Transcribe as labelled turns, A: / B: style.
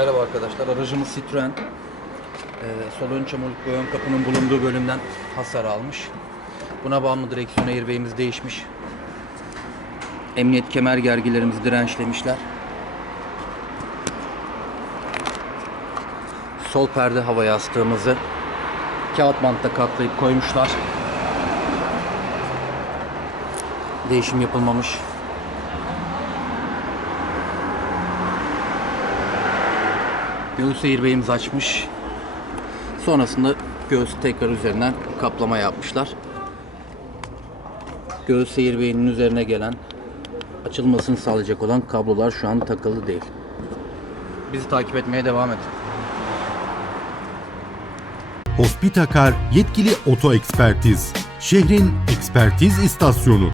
A: Merhaba arkadaşlar, aracımız Citroen. Ee, sol ön çamurluk ve ön kapının bulunduğu bölümden hasar almış. Buna bağımlı direksiyon airbag'imiz değişmiş. Emniyet kemer gergilerimizi dirençlemişler. Sol perde hava yastığımızı kağıt bantla katlayıp koymuşlar. Değişim yapılmamış. Göğüs airbag'imiz açmış. Sonrasında göğüs tekrar üzerinden kaplama yapmışlar. Göğüs airbag'inin üzerine gelen açılmasını sağlayacak olan kablolar şu an takılı değil. Bizi takip etmeye devam edin.
B: Hospitakar yetkili oto ekspertiz. Şehrin ekspertiz istasyonu.